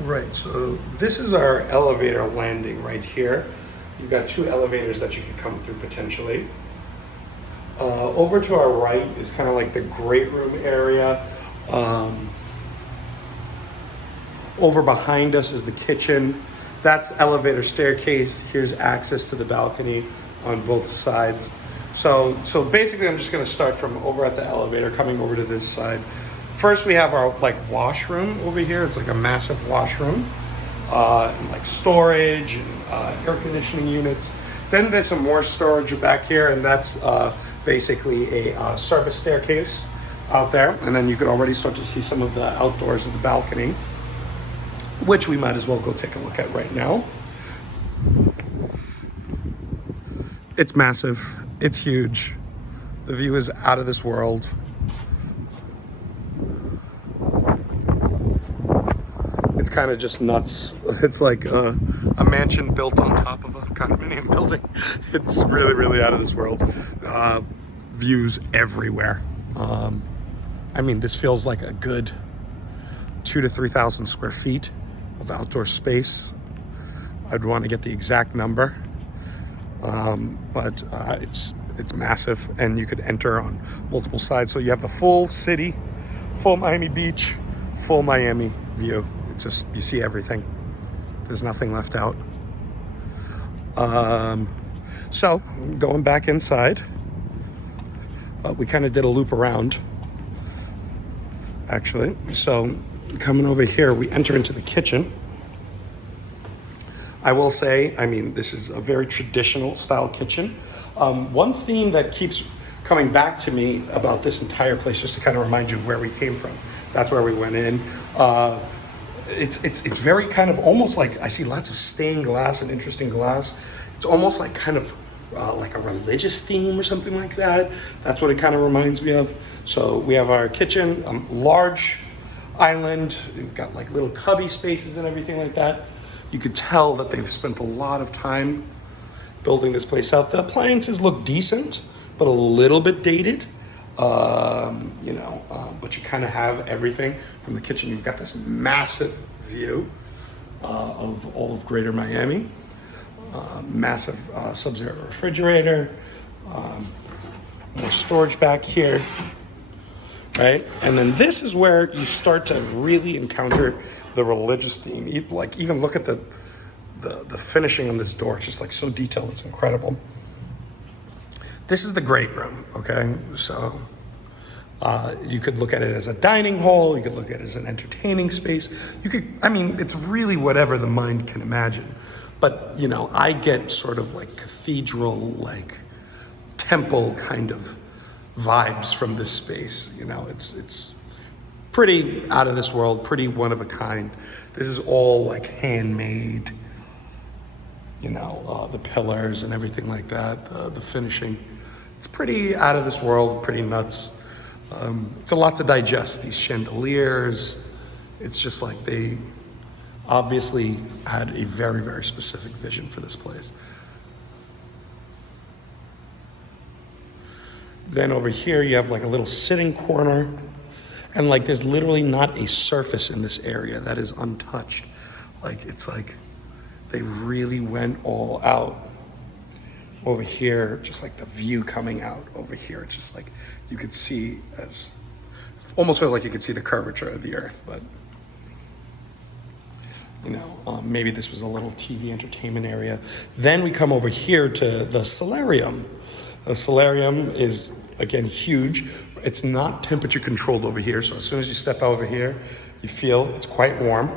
Right, so this is our elevator landing right here. You've got two elevators that you could come through potentially. Over to our right is kind of like the great room area. Over behind us is the kitchen. That's elevator staircase. Here's access to the balcony on both sides. So basically I'm just gonna start from over at the elevator, coming over to this side. First we have our like washroom over here. It's like a massive washroom, and like storage and air conditioning units. Then there's some more storage back here, and that's basically a service staircase out there. And then you could already start to see some of the outdoors of the balcony, which we might as well go take a look at right now. It's massive, it's huge. The view is out of this world. It's kind of just nuts. It's like a mansion built on top of a condominium building. It's really, really out of this world. Views everywhere. I mean, this feels like a good 2,000 to 3,000 square feet of outdoor space. I'd want to get the exact number, but it's massive, and you could enter on multiple sides. So you have the full city, full Miami Beach, full Miami view. It's just, you see everything. There's nothing left out. So going back inside, we kind of did a loop around, actually. So coming over here, we enter into the kitchen. I will say, I mean, this is a very traditional style kitchen. One theme that keeps coming back to me about this entire place, just to kind of remind you of where we came from. That's where we went in. It's very kind of almost like, I see lots of stained glass and interesting glass. It's almost like kind of like a religious theme or something like that. That's what it kind of reminds me of. So we have our kitchen, large island. We've got like little cubby spaces and everything like that. You could tell that they've spent a lot of time building this place out. The appliances look decent, but a little bit dated. But you kind of have everything from the kitchen. You've got this massive view of all of Greater Miami. Massive Sub-Zero refrigerator. More storage back here, right? And then this is where you start to really encounter the religious theme. You, like, even look at the finishing on this door. It's just like so detailed. It's incredible. This is the great room, okay? So you could look at it as a dining hall. You could look at it as an entertaining space. You could, I mean, it's really whatever the mind can imagine. But, you know, I get sort of like cathedral, like temple kind of vibes from this space. You know, it's pretty out of this world, pretty one of a kind. This is all like handmade, you know, the pillars and everything like that, the finishing. It's pretty out of this world, pretty nuts. It's a lot to digest, these chandeliers. It's just like they obviously had a very, very specific vision for this place. Then over here, you have like a little sitting corner, and like there's literally not a surface in this area that is untouched. Like, it's like they really went all out. Over here, just like the view coming out over here, it's just like you could see, as almost feels like you could see the curvature of the earth. But you know, maybe this was a little TV entertainment area. Then we come over here to the solarium. The solarium is, again, huge. It's not temperature controlled over here, so as soon as you step over here, you feel it's quite warm.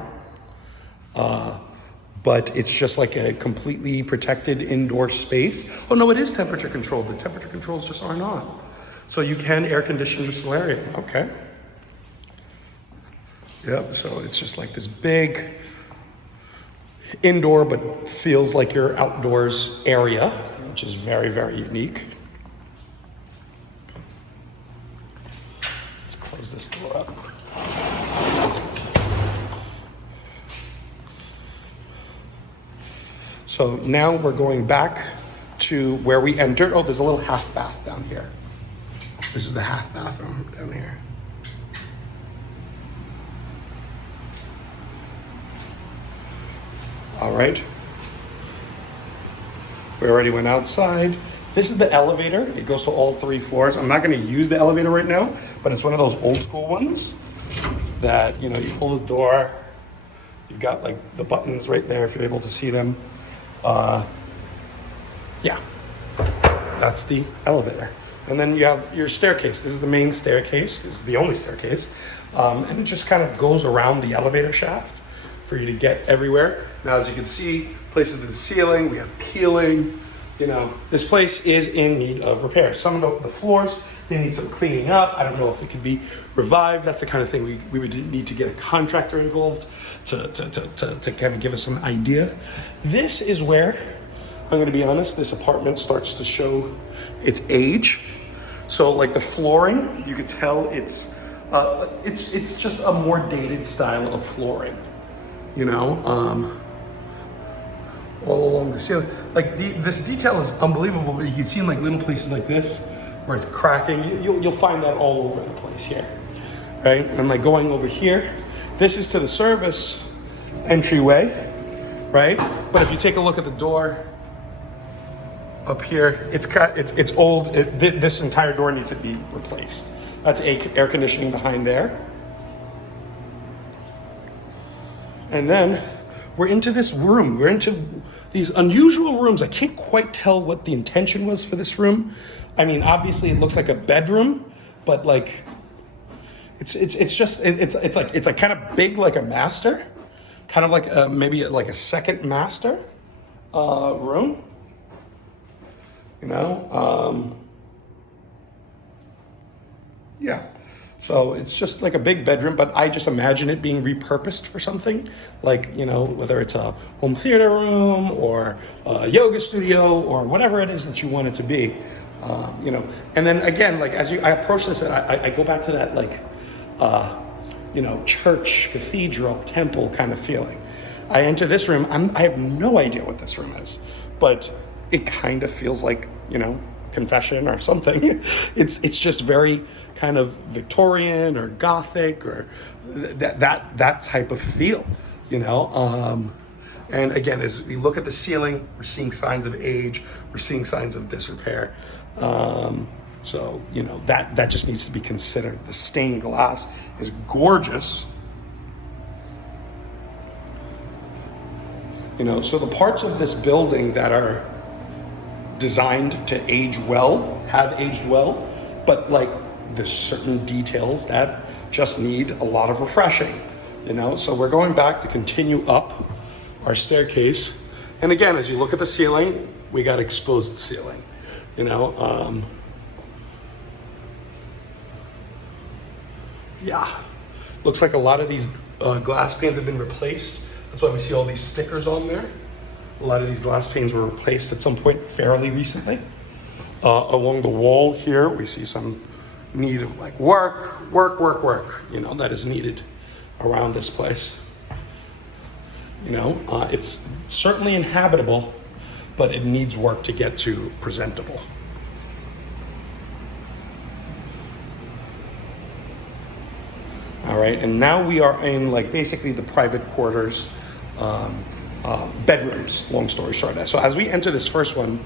But it's just like a completely protected indoor space. Oh no, it is temperature controlled. The temperature controls just aren't on. So you can air condition the solarium, okay. Yep, so it's just like this big indoor, but feels like your outdoors area, which is very, very unique. Let's close this door up. So now we're going back to where we entered. Oh, there's a little half bath down here. This is the half bathroom down here. All right. We already went outside. This is the elevator. It goes to all 3 floors. I'm not going to use the elevator right now, but it's one of those old school ones that, you know, you pull the door. You've got like the buttons right there if you're able to see them. Yeah, that's the elevator. And then you have your staircase. This is the main staircase. This is the only staircase. And it just kind of goes around the elevator shaft for you to get everywhere. Now, as you can see, places to the ceiling, we have peeling. You know, this place is in need of repair. Some of the floors, they need some cleaning up. I don't know if it could be revived. That's the kind of thing we would need to get a contractor involved to kind of give us some idea. This is where, I'm gonna be honest, this apartment starts to show its age. So like the flooring, you could tell it's just a more dated style of flooring, you know? All along the ceiling. Like this detail is unbelievable, but you can see in like little places like this where it's cracking. You'll find that all over the place here, right? And like going over here, this is to the service entryway, right? But if you take a look at the door up here, it's old. This entire door needs to be replaced. That's air conditioning behind there. And then we're into this room. We're into these unusual rooms. I can't quite tell what the intention was for this room. I mean, obviously it looks like a bedroom, but like it's like kind of big, like a master, kind of like maybe like a second master room. You know, yeah. So it's just like a big bedroom, but I just imagine it being repurposed for something like, you know, whether it's a home theater room or a yoga studio or whatever it is that you want it to be, you know. And then again, like I approach this, I go back to that like, you know, church, cathedral, temple kind of feeling. I enter this room, I have no idea what this room is, but it kind of feels like, you know, confession or something. It's just very kind of Victorian or Gothic or that type of feel, you know. And again, as we look at the ceiling, we're seeing signs of age, we're seeing signs of disrepair. So, you know, that just needs to be considered. The stained glass is gorgeous. You know, so the parts of this building that are designed to age well, have aged well, but like there's certain details that just need a lot of refreshing, you know? So we're going back to continue up our staircase. And again, as you look at the ceiling, we got exposed ceiling, you know? Yeah, looks like a lot of these glass panes have been replaced. That's why we see all these stickers on there. A lot of these glass panes were replaced at some point fairly recently. Along the wall here, we see some need of like work, you know, that is needed around this place. You know, it's certainly inhabitable, but it needs work to get to presentable. All right, and now we are in like basically the private quarters, bedrooms, long story short. So as we enter this first one,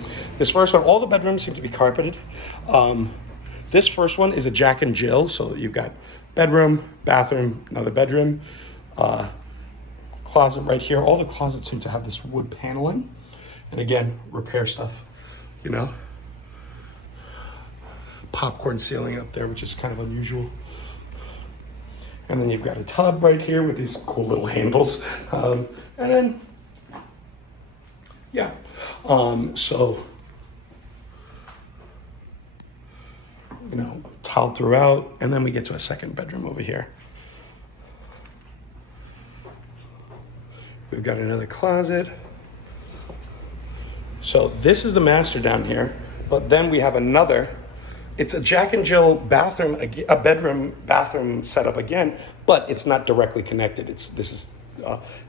all the bedrooms seem to be carpeted. This first one is a Jack and Jill. So you've got bedroom, bathroom, another bedroom, closet right here. All the closets seem to have this wood paneling. And again, repair stuff, you know. Popcorn ceiling up there, which is kind of unusual. And then you've got a tub right here with these cool little handles. And then, yeah. So, you know, tile throughout. And then we get to a second bedroom over here. We've got another closet. So this is the master down here. But then we have another. It's a Jack and Jill bathroom, a bedroom bathroom setup again, but it's not directly connected. This is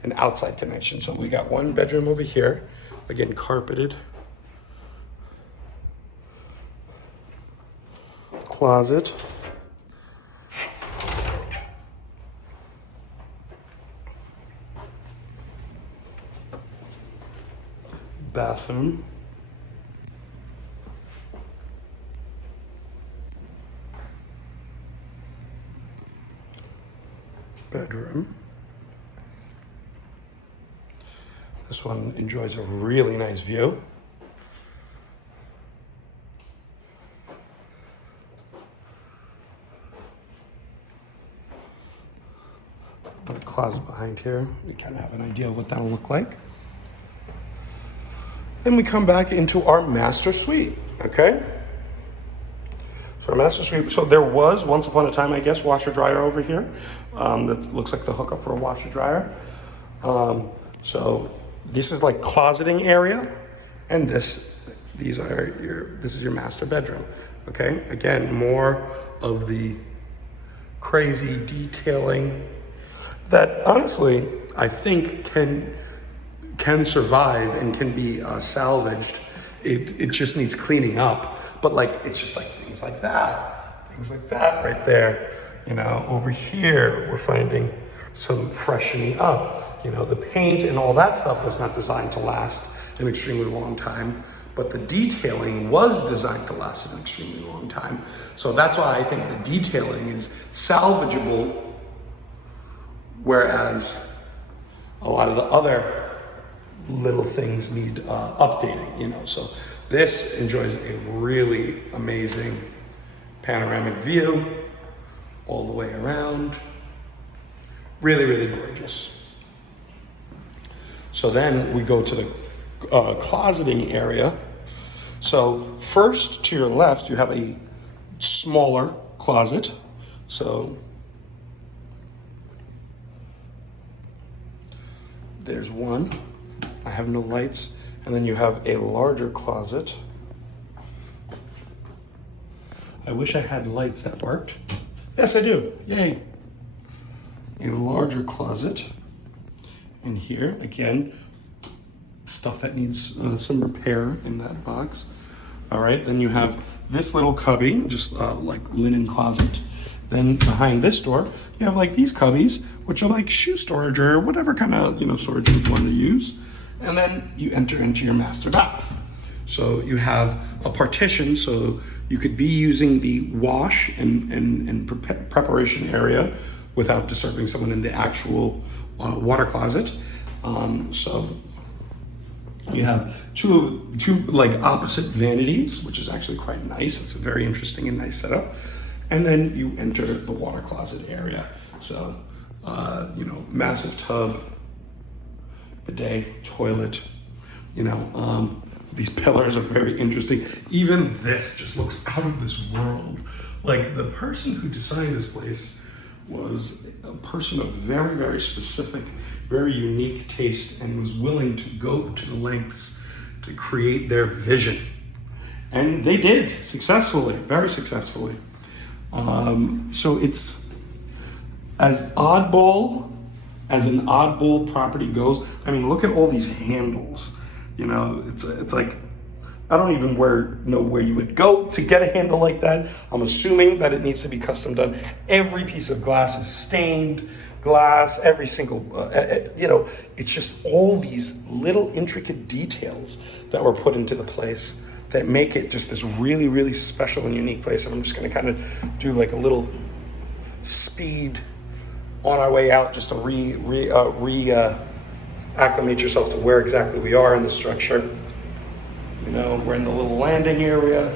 an outside connection. So we got one bedroom over here, again carpeted. Closet. bathroom. Bedroom. This one enjoys a really nice view. Got a closet behind here. We kind of have an idea of what that'll look like. Then we come back into our master suite, okay? So our master suite, so there was, once upon a time, I guess, washer dryer over here. That looks like the hookup for a washer dryer. So this is like closeting area, and this is your master bedroom, okay? Again, more of the crazy detailing that honestly I think can survive and can be salvaged. It just needs cleaning up, but like it's just like things like that right there. You know, over here we're finding some freshening up. You know, the paint and all that stuff was not designed to last an extremely long time, but the detailing was designed to last an extremely long time. So that's why I think the detailing is salvageable, whereas a lot of the other little things need updating, you know. So this enjoys a really amazing panoramic view all the way around. Really, really gorgeous. So then we go to the closeting area. So first to your left, you have a smaller closet. So there's one. I have no lights. And then you have a larger closet. I wish I had lights that worked. Yes, I do. Yay. A larger closet. And here, again, stuff that needs some repair in that box. All right, then you have this little cubby, just like linen closet. Then behind this door, you have like these cubbies, which are like shoe storage or whatever kind of, you know, storage you want to use. And then you enter into your master bath. So you have a partition, so you could be using the wash and preparation area without disturbing someone in the actual water closet. So you have two like opposite vanities, which is actually quite nice. It's a very interesting and nice setup. And then you enter the water closet area. So, you know, massive tub, bidet, toilet, you know, these pillars are very interesting. Even this just looks out of this world. Like the person who designed this place was a person of very, very specific, very unique taste and was willing to go to the lengths to create their vision. And they did successfully, very successfully. So it's as oddball as an oddball property goes. I mean, look at all these handles. You know, it's like, I don't even know where you would go to get a handle like that. I'm assuming that it needs to be custom done. Every piece of glass is stained glass, every single, you know, it's just all these little intricate details that were put into the place that make it just this really, really special and unique place. And I'm just gonna kind of do like a little speed on our way out just to acclimate yourself to where exactly we are in the structure. You know, we're in the little landing area.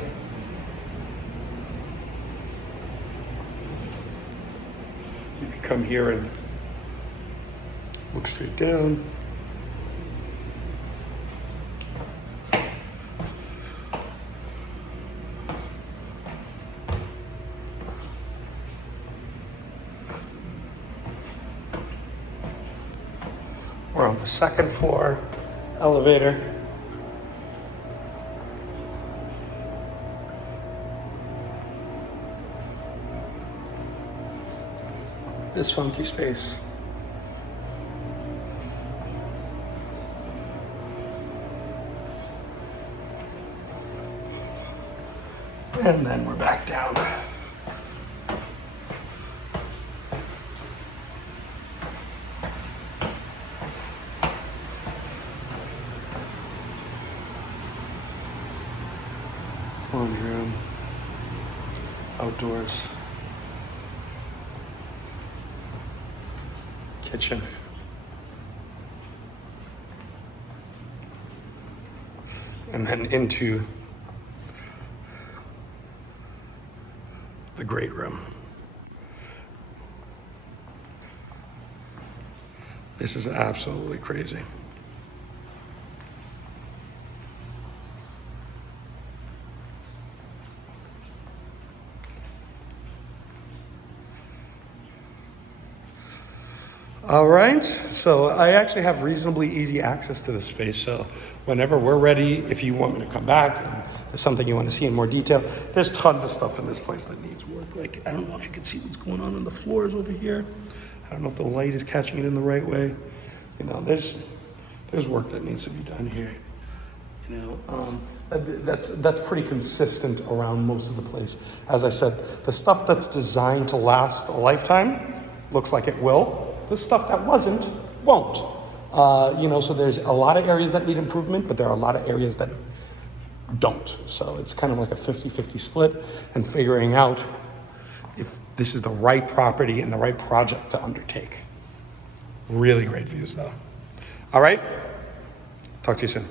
You could come here and look straight down. We're on the second floor, elevator. This funky space. And then we're back down. laundry room, outdoors, kitchen. And then into the great room. This is absolutely crazy. All right, so I actually have reasonably easy access to this space. So whenever we're ready, if you want me to come back and there's something you want to see in more detail, there's tons of stuff in this place that needs work. Like, I don't know if you can see what's going on the floors over here. I don't know if the light is catching it in the right way. You know, there's work that needs to be done here. You know, that's pretty consistent around most of the place. As I said, the stuff that's designed to last a lifetime looks like it will. The stuff that wasn't, won't. You know, so there's a lot of areas that need improvement, but there are a lot of areas that don't. So it's kind of like a 50-50 split, and figuring out if this is the right property and the right project to undertake. Really great views though. All right, talk to you soon.